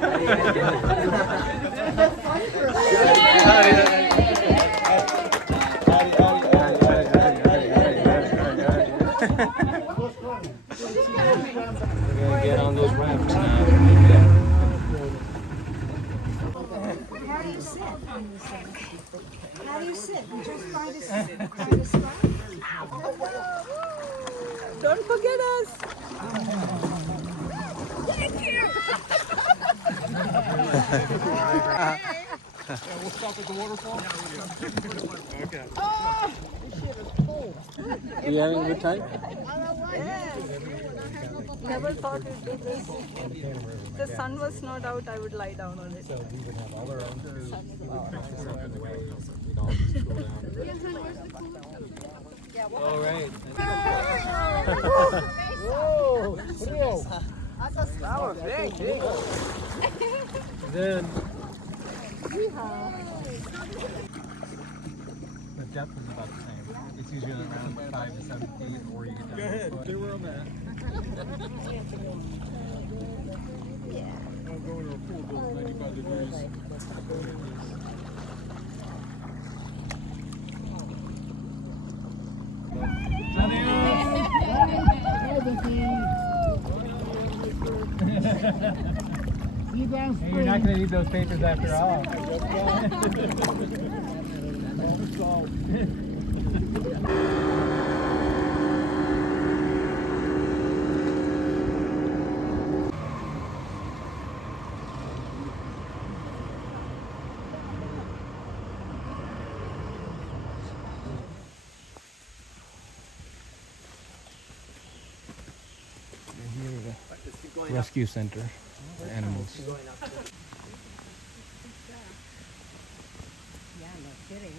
We're gonna get on those rafts now. How do you sit on this thing? How do you sit? You just try to stop? Don't forget us. We'll stop at the waterfall. Okay. You having a good time? Never thought we'd do this. The sun was not out, I would lie down on it. So we would have all our own food. All right. Whoa! That was big. Then the depth is about the same. It's usually around 5 to 7 feet, or you get down. Go ahead. Stay where I'm at. I'm going to a pool goes 95 degrees. Hey, you're not going to need those papers after all. Rescue center for animals. Yeah, no kidding.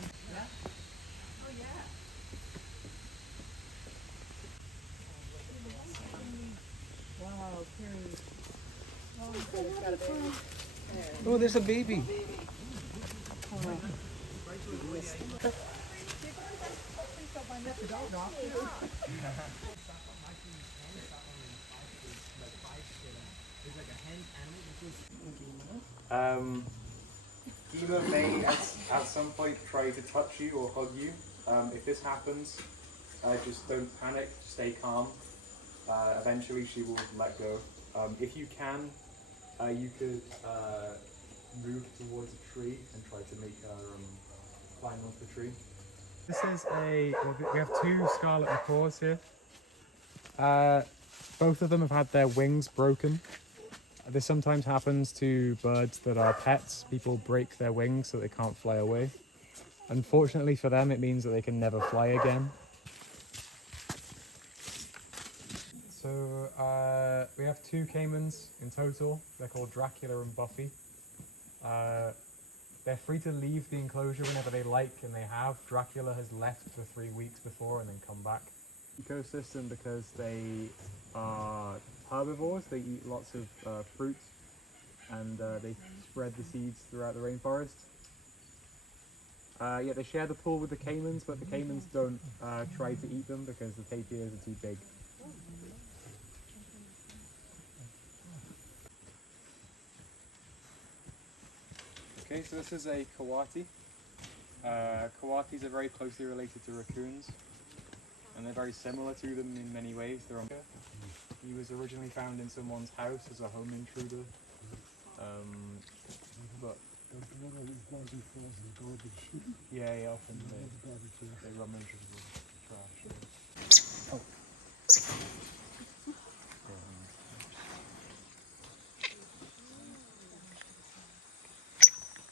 Wow, Carrie. Oh, there's a baby. Ema may at some point try to touch you or hug you. If this happens, just don't panic, stay calm. Eventually she will let go. If you can, you could move towards a tree and try to make her climb onto the tree. This is we have two scarlet macaws here. Both of them have had their wings broken. This sometimes happens to birds that are pets. People break their wings so they can't fly away. Unfortunately for them, it means that they can never fly again. So we have two caimans in total. They're called Dracula and Buffy. They're free to leave the enclosure whenever they like, and they have. Dracula has left for 3 weeks before and then come back. Ecosystem because they are herbivores. They eat lots of fruit, and they spread the seeds throughout the rainforest. Yeah, they share the pool with the caimans, but the caimans don't try to eat them because the tapirs are too big. Okay, so this is a coati. Coatis are very closely related to raccoons, and they're very similar to them in many ways. He was originally found in someone's house as a home intruder, but yeah, often they rummage with trash. Oh.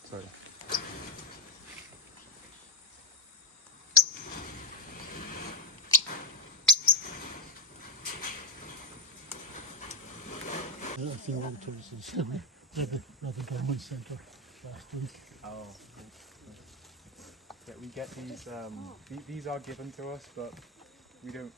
Sorry. I think all tourists at the government centre last week. Oh. Yeah, we get these. These are given to us, but we don't.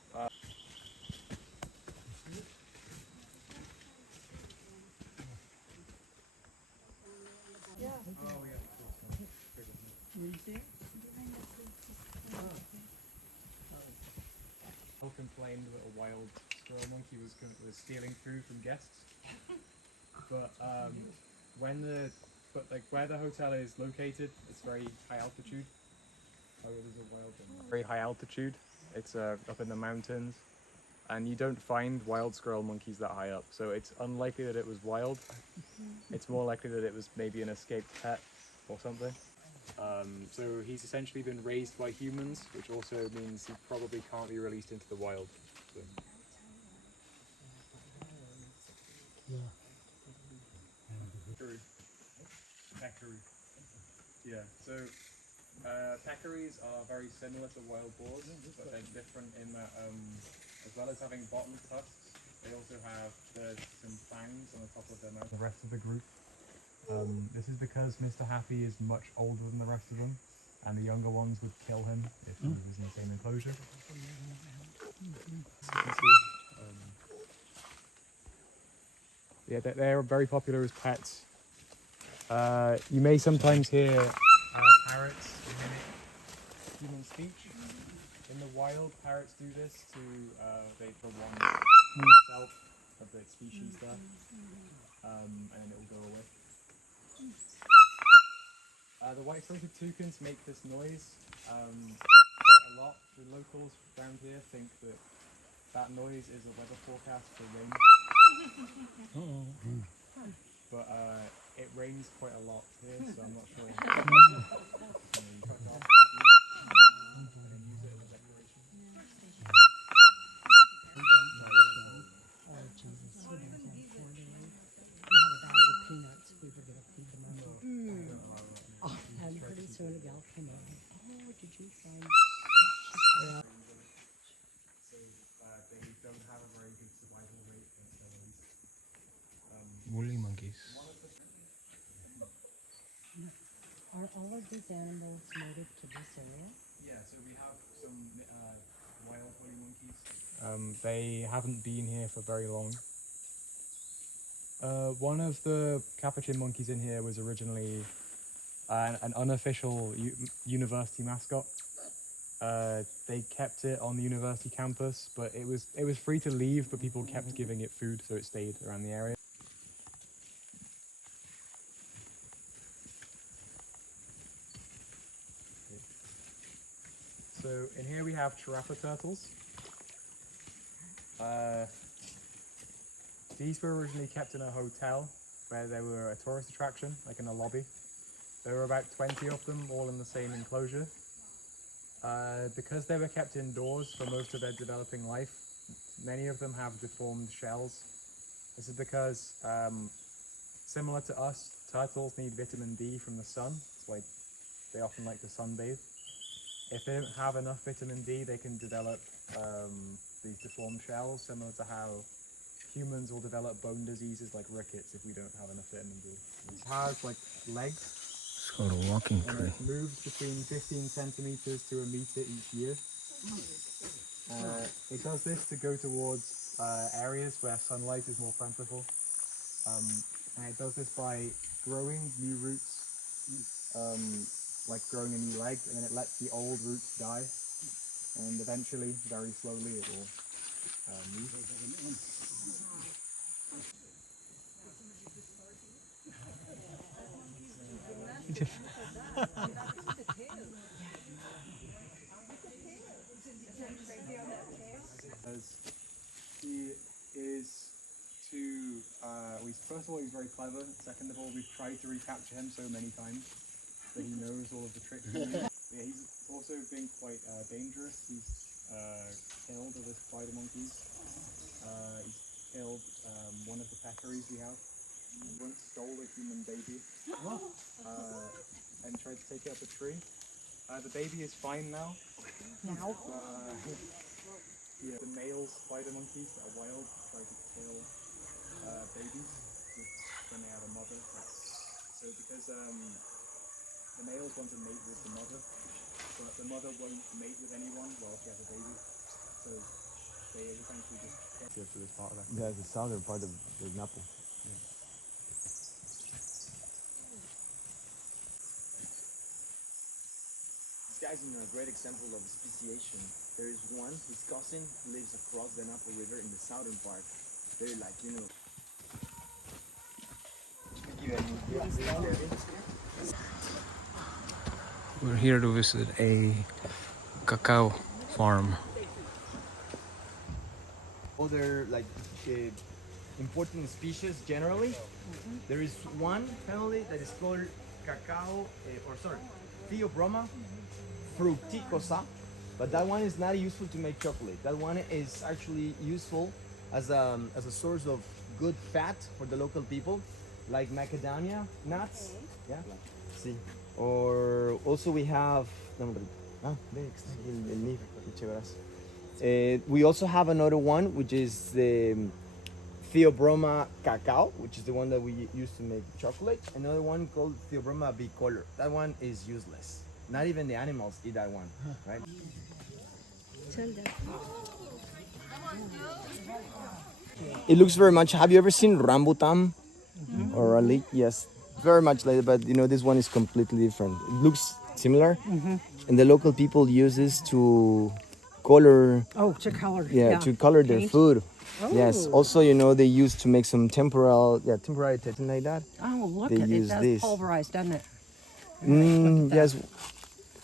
Complained that a wild squirrel monkey was stealing food from guests, but where the hotel is located, it's very high altitude. Oh, there's a wild one. Very high altitude. It's up in the mountains, and you don't find wild squirrel monkeys that high up. So it's unlikely that it was wild. It's more likely that it was maybe an escaped pet or something. So he's essentially been raised by humans, which also means he probably can't be released into the wild. So. Peccary. Yeah, so peccaries are very similar to wild boars, but they're different in that as well as having bottom tusks, they also have some fangs on the top of their mouth. The rest of the group. This is because Mr. Happy is much older than the rest of them, and the younger ones would kill him if he was in the same enclosure. Yeah, they're very popular as pets. You may sometimes hear parrots mimic human speech. In the wild, parrots do this to they for one self of the species there, and then it will go away. The white-throated toucans make this noise quite a lot. The locals around here think that that noise is a weather forecast for rain. But it rains quite a lot here, so I'm not sure. And pretty soon a gal came over. Oh, did you find? So they don't have a very good survival rate in cities. Woolly monkeys. Are all of these animals native to this area? Yeah, so we have some wild woolly monkeys. They haven't been here for very long. One of the capuchin monkeys in here was originally an unofficial university mascot. They kept it on the university campus, but it was free to leave, but people kept giving it food, so it stayed around the area. So in here we have charapa turtles. These were originally kept in a hotel where they were a tourist attraction, like in a lobby. There were about 20 of them, all in the same enclosure. Because they were kept indoors for most of their developing life, many of them have deformed shells. This is because, similar to us, turtles need vitamin D from the sun. That's why they often like to sunbathe. If they don't have enough vitamin D, they can develop these deformed shells, similar to how humans will develop bone diseases like rickets if we don't have enough vitamin D. It has like legs. It's called a walking And tree. it moves between 15 centimeters to a meter each year. It does this to go towards areas where sunlight is more plentiful. And it does this by growing new roots, like growing a new leg, and then it lets the old roots die. And eventually, very slowly, it will move. He is first of all, he's very clever. Second of all, we've tried to recapture him so many times that he knows all of the tricks. Yeah, he's also been quite dangerous. He's killed other spider monkeys. He's killed one of the peccaries we have. He once stole a human baby and tried to take it up a tree. The baby is fine now. Now? Yeah, the male spider monkeys that are wild try to kill babies when they have a mother. So because the males want to mate with the mother, but the mother won't mate with anyone while she has a baby. So they essentially just kill to this part of it. Yeah, the southern part of the Napo. This guy's a great example of speciation. There is one, his cousin lives across the Napo River in the southern part. They're like, you know, We're here to visit a cacao farm. Other like important species generally. There is one family that is called Cacao, Theobroma fructicosa, but that one is not useful to make chocolate. That one is actually useful as a source of good fat for the local people, like macadamia nuts. Yeah. See. Or also we have. We also have another one, which is the Theobroma cacao, which is the one that we use to make chocolate. Another one called Theobroma bicolor. That one is useless. Not even the animals eat that one, right? It looks very much. Have you ever seen rambutan or a leek? Yes, very much like that. But you know, this one is completely different. It looks similar, and the local people use this to color. Oh, to color. Yeah, to color their Paint? food. Oh. Yes. Also, you know, they use to make some temporary something like that. Oh, look, They it use does this. pulverize, doesn't it? Yes.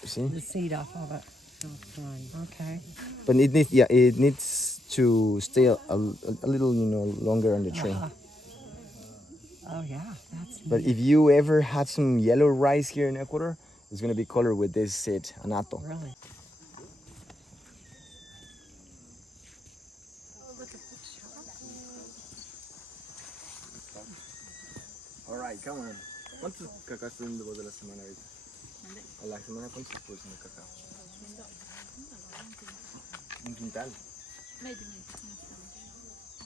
See, The seed off of it. Oh, fine. Okay. but it needs to stay a little, you know, longer on the tree. Oh, yeah. That's But if you ever had some yellow rice here in Ecuador, it's gonna be colored with this seed, anato. really. Alright, come on. ¿Cuántos cacao estás viendo vos de la semana ahorita? A la semana, ¿cuántos puedes en el cacao? Un quintal.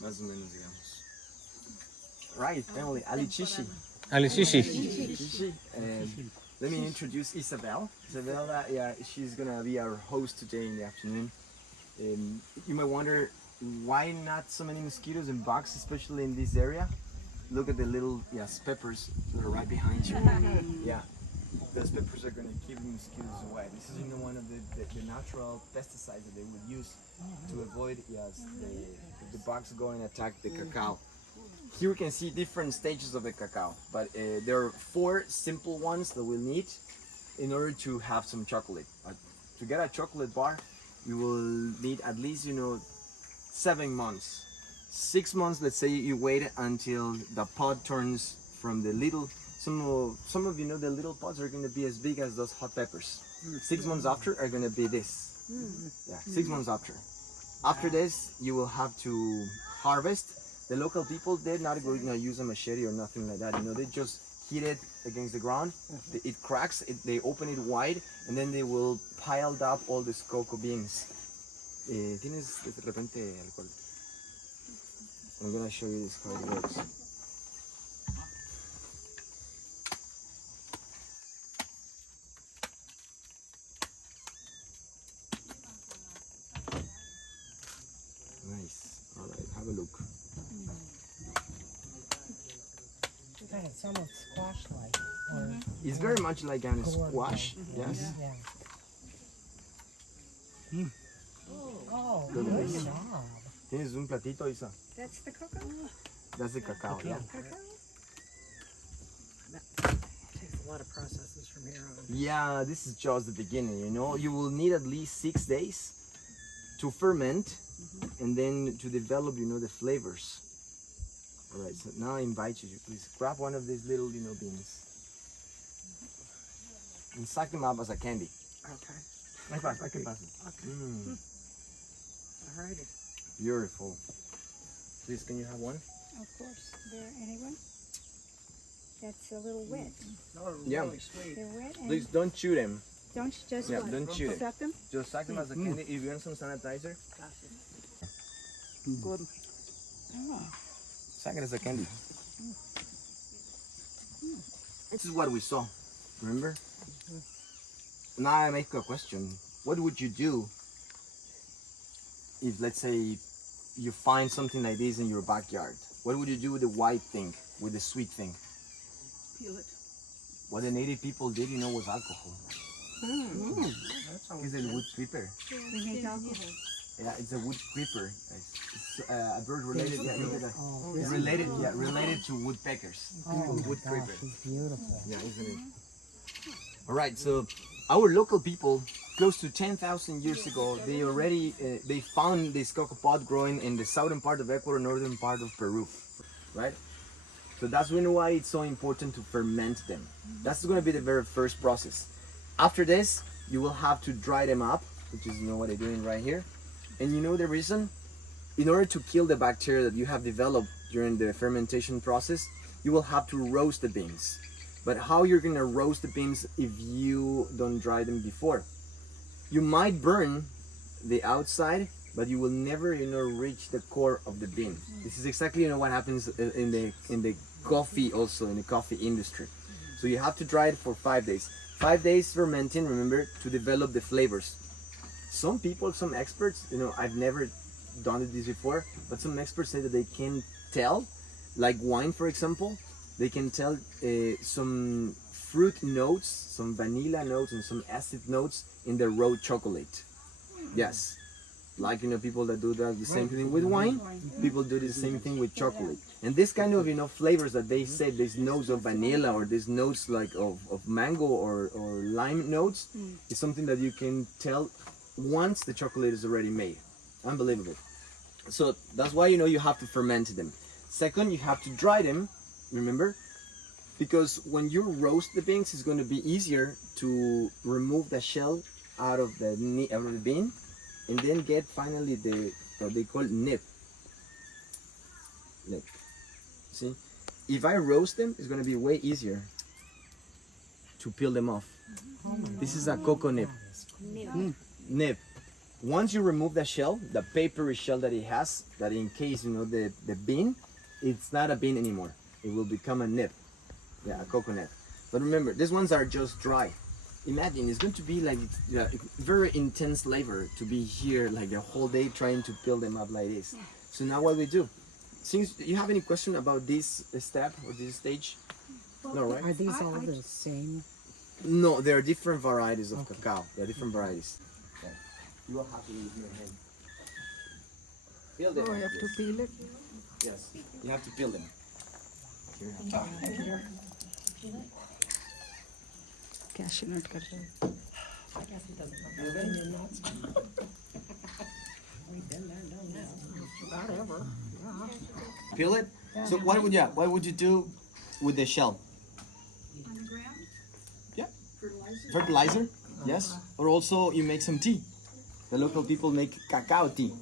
Más o menos, digamos. Right, family, alichishi. Alishishi. Alichishi. And let me introduce Isabel. Isabella, yeah, she's gonna be our host today in the afternoon. You might wonder why not so many mosquitoes and bugs, especially in this area. Look at the little peppers that are right behind you. Yeah, those peppers are gonna keep the mosquitoes away. This is, you know, one of the natural pesticides that they would use to avoid the bugs go and attack the cacao. Here we can see different stages of the cacao, but there are 4 simple ones that we'll need in order to have some chocolate. To get a chocolate bar, you will need at least, you know, 7 months. 6 months, let's say you wait until the pod turns from the little, some of you know the little pods are going to be as big as those hot peppers. 6 months after are going to be this. Yeah, 6 months after. After this, you will have to harvest. The local people, they're not going to use a machete or nothing like that. You know, they just hit it against the ground. It cracks. They open it wide, and then they will pile up all these cocoa beans. ¿Tienes de repente alcohol? I'm gonna show you this how it works. Nice. All right, have a look. It's almost squash-like. Or, It's very much like a squash. Yes. yeah. Oh, Look at good this. job. Tienes un platito, Isa. That's the cocoa? That's the cacao. Yeah. Cacao? Takes a lot of processes from here on. Yeah, this is just the beginning, you know. You will need at least 6 days to ferment and then to develop, you know, the flavors. All right, so now I invite you to please grab one of these little, you know, beans and suck them up as a candy. Okay. I can pass it. Okay. Alrighty. Beautiful. Please, can you have one? Of course. There, anyone? That's a little wet. Yeah. They're wet and Please don't chew them. don't just Yeah, what? don't chew it. Suck them? Just suck them as a candy. If you want some sanitizer, Good. Oh. suck it as a candy. This is what we saw. Remember? Now I make a question. What would you do if, let's say, you find something like this in your backyard? What would you do with the white thing, with the sweet thing? Peel it. What the native people did, you know, was alcohol. Is it wood sweeper? We make alcohol. Yeah, it's a wood creeper. It's a bird related. Yeah, look at that. It's related. Yeah, related to woodpeckers. Wood creeper. She's beautiful. Yeah, isn't it? All right, so our local people, close to 10,000 years ago, they already they found this cocoa pod growing in the southern part of Ecuador, northern part of Peru, right? So that's really why it's so important to ferment them. That's going to be the very first process. After this, you will have to dry them up, which is what they're doing right here. And you know the reason? In order to kill the bacteria that you have developed during the fermentation process, you will have to roast the beans. But how you're gonna roast the beans if you don't dry them before? You might burn the outside, but you will never, reach the core of the bean. This is exactly, what happens in the coffee, also in the coffee industry. So you have to dry it for 5 days. 5 days fermenting, remember, to develop the flavors. Some people, some experts, I've never done this before, but some experts say that they can tell, like wine, for example, they can tell some fruit notes, some vanilla notes, and some acid notes in the raw chocolate. Yes, like people that do that the same thing with wine, people do the same thing with chocolate. And this kind of flavors that they say, these notes of vanilla or these notes like of mango or lime notes, is something that you can tell once the chocolate is already made. Unbelievable. So that's why you have to ferment them. Second, you have to dry them, remember, because when you roast the beans, it's going to be easier to remove the shell out of the bean, and then get finally what they call nib. See, if I roast them, it's going to be way easier to peel them off. This is a cocoa nib. Nib. Once you remove the shell, the papery shell that it has, that in case the bean, it's not a bean anymore. It will become a nib. Yeah, a coconut. But remember, these ones are just dry. Imagine, it's going to be like very intense labor to be here like the whole day trying to peel them up like this. So now what we do? Since you have any question about this step or this stage? No, right? Are these all the same? No, there are different varieties of cacao. There are different varieties. Okay. You will have to use your hand. Peel them. Oh, I have to peel it. Yes, you have to peel them. Cashew nut कर रहे हैं. Peel it. So what would you do with the shell? On the ground? Yeah. Fertilizer. Yes. Or also you make some tea. The local people make cacao tea.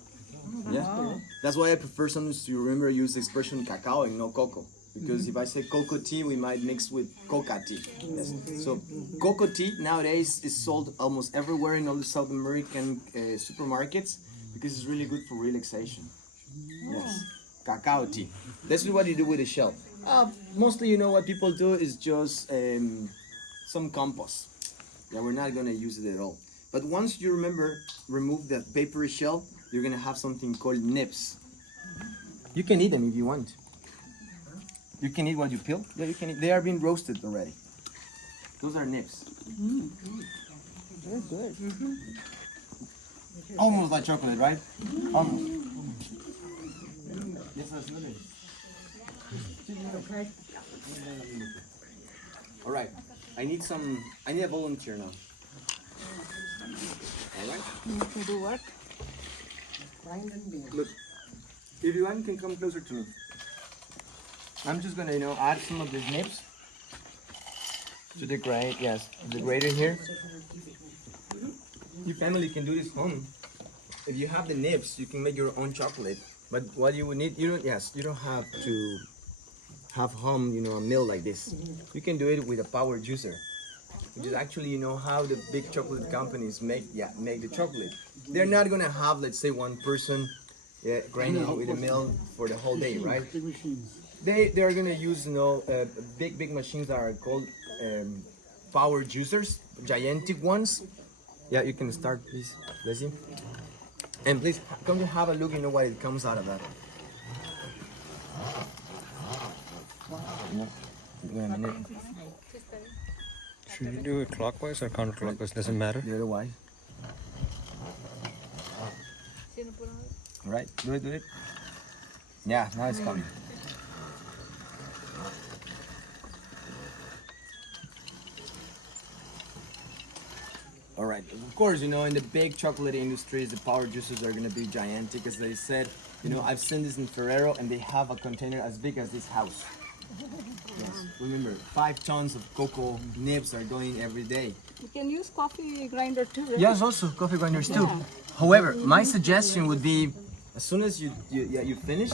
Yeah. That's why I prefer sometimes to remember use the expression cacao and no cocoa. Because if I say cocoa tea, we might mix with coca tea. Yes. So cocoa tea nowadays is sold almost everywhere in all the South American supermarkets because it's really good for relaxation. Yes. Cacao tea. That's what you do with the shell. Mostly, what people do is just some compost. Yeah, we're not gonna use it at all. But once you remove the papery shell, you're gonna have something called nibs. You can eat them if you want. You can eat what you peel. Yeah, you can eat. They are being roasted already. Those are nibs. They're good. Almost like chocolate, right? Almost. Yes, that's good. All right. I need a volunteer now. All right. You can do what? Look, if you want, you can come closer to me. I'm just gonna, add some of these nibs to the grate. Yes, the grater here. Your family can do this home. If you have the nibs, you can make your own chocolate. But what you would need, you don't have to have home, a mill like this. You can do it with a power juicer, which is actually, how the big chocolate companies make the chocolate. They're not gonna have, let's say, one person grinding with a mill for the whole day, right? Big machines. They are gonna use big machines that are called power juicers, gigantic ones. Yeah, you can start, please, Leslie. And please come to have a look. What it comes out of that. Wait a minute. Should we do it clockwise or counterclockwise? Doesn't matter. The other way. All right, do it, do it. Yeah, now it's coming. All right, of course, you know, in the big chocolate industries, the power juices are gonna be gigantic, as they said. You know, I've seen this in Ferrero, and they have a container as big as this house. Yes, remember, 5 tons of cocoa nibs are going every day. You can use coffee grinder too, right? Yes, also coffee grinders too. However, my suggestion would be, as soon as you finish,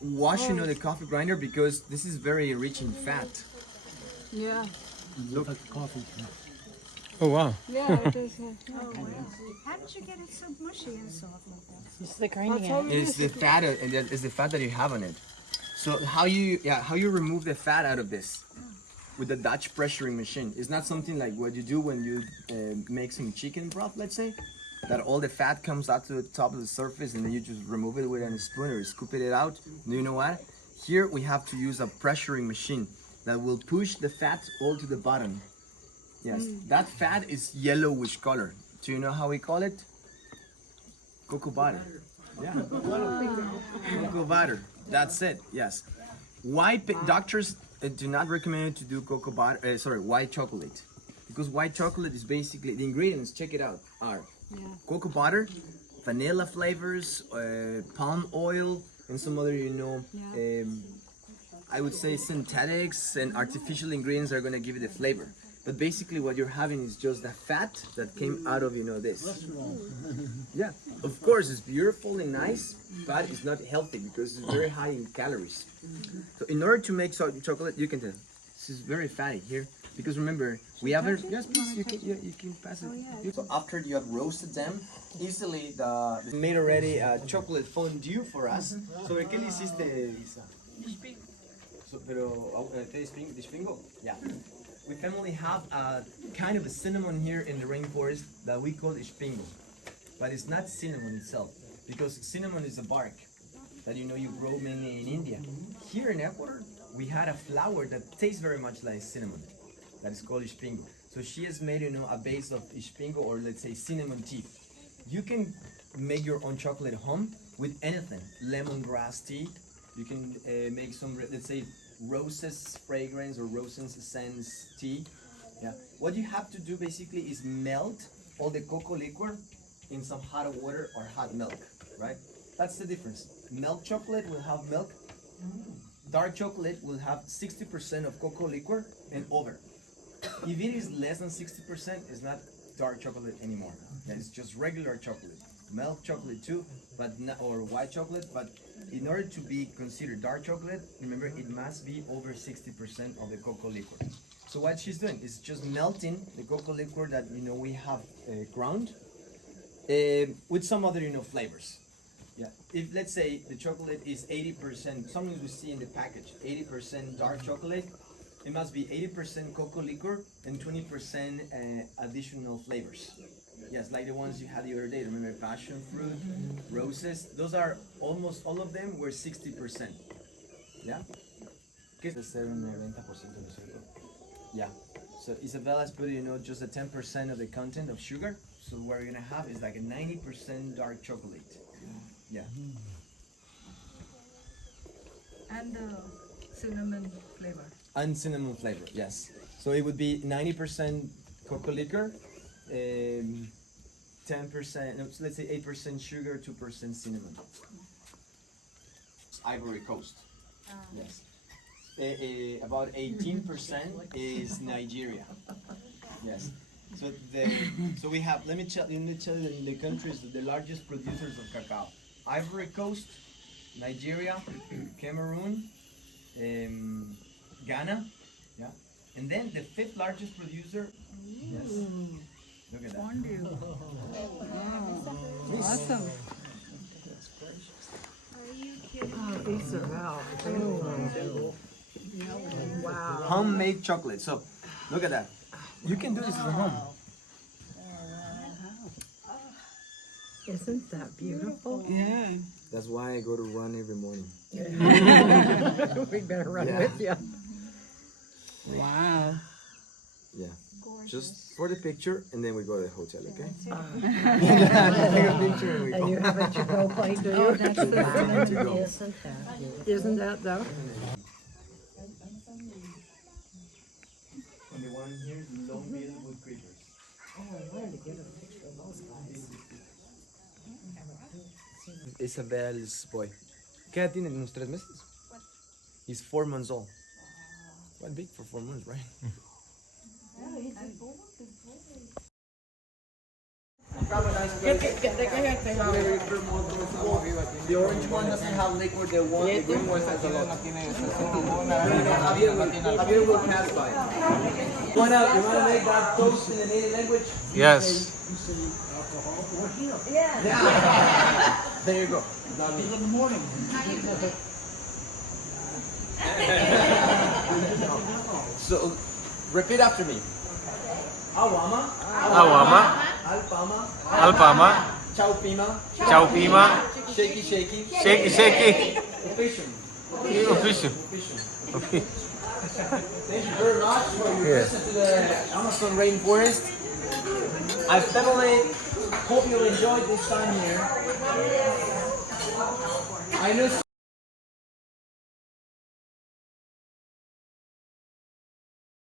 wash the coffee grinder, because this is very rich in fat. Yeah. Look like coffee. Oh wow. Yeah, it is. Oh, wow. How did you get it so mushy and soft like that? It's the grinding That's how out. we It's the fat, and it's the fat that you have on it. So how you remove the fat out of this with the Dutch pressuring machine? It's not something like what you do when you make some chicken broth, let's say, that all the fat comes out to the top of the surface, and then you just remove it with a spoon or scoop it out. Do you know what? Here we have to use a pressuring machine that will push the fat all to the bottom. Yes, that fat is yellowish color. Do you know how we call it? Cocoa butter. Yeah, cocoa butter. That's it. Yes. Why doctors do not recommend to do cocoa butter? White chocolate, because white chocolate is basically the ingredients. Check it out. Are cocoa butter, vanilla flavors, palm oil, and some other, I would say synthetics and artificial ingredients are gonna give you the flavor. But basically what you're having is just the fat that came out of, this. Yeah, of course it's beautiful and nice, but it's not healthy because it's very high in calories. So in order to make chocolate, you can tell, this is very fatty here. Because remember, we haven't, yes please, you can pass it. So after you have roasted them, easily they made already a chocolate fondue for us. ¿Sobre qué le hiciste, Isa? Pero, ¿despingo? Yeah. We family have a kind of a cinnamon here in the rainforest that we call espingo, but it's not cinnamon itself, because cinnamon is a bark that you grow mainly in India. Here in Ecuador, we had a flower that tastes very much like cinnamon, that is called espingo. So she has made a base of espingo, or let's say cinnamon tea. You can make your own chocolate at home with anything, lemongrass tea. You can make some, let's say, roses fragrance or roses scents tea. Yeah. What you have to do basically is melt all the cocoa liquor in some hot water or hot milk, right? That's the difference. Milk chocolate will have milk. Dark chocolate will have 60% of cocoa liquor and over. If it is less than 60%, it's not dark chocolate anymore. It's just regular chocolate. Milk chocolate too, but not, or white chocolate, but in order to be considered dark chocolate, remember it must be over 60% of the cocoa liquor. So what she's doing is just melting the cocoa liquor that we have ground with some other flavors. Yeah. If let's say the chocolate is 80%, sometimes we see in the package 80% dark chocolate, it must be 80% cocoa liquor and 20% additional flavors. Yes, like the ones you had the other day. Remember, passion fruit, roses. Those are almost all of them were 60%. Yeah. Yeah. So Isabella's put just a 10% of the content of sugar. So what we're gonna have is like a 90% dark chocolate. Yeah. And the cinnamon flavor. And cinnamon flavor, yes. So it would be 90% cocoa liquor, 10%, no, so let's say 8% sugar, 2% cinnamon. Ivory Coast. Yes. About 18% is Nigeria. Yes. So we have. Let me tell you the countries, the largest producers of cacao: Ivory Coast, Nigeria, Cameroon, Ghana. Yeah. And then the 5th largest producer. Yes. Look at that. Fondue. Awesome. Are you kidding? Oh, Isabel. Wow. Homemade chocolate. So, look at that. You can do this at home. Isn't that beautiful? Yeah. That's why I go to run every morning. We better run with you. Wow. Yeah. Gorgeous. just for the picture, and then we go to the hotel, okay? Take a picture and we go. And you have a to-go plate, do you? Oh, that's the To go. Isn't that though? And the one here is long-billed wood creepers. Isabel's boy. ¿Qué edad tiene? ¿Unos 3 meses? He's 4 months old. Quite big for 4 months, right? The orange one doesn't have liquid, the one, the green one has a lot. Javier will pass by. Point out, you want to make that toast in the native language? Yes. There you go. So, repeat after me. Awama, Awama, Alpama, Alpama, Chaupima, Chaupima, Shaky Shaky, Shaky Shaky, Official. Official. Thank you very much for your visit to the Amazon rainforest. I definitely hope you enjoyed this time here. I know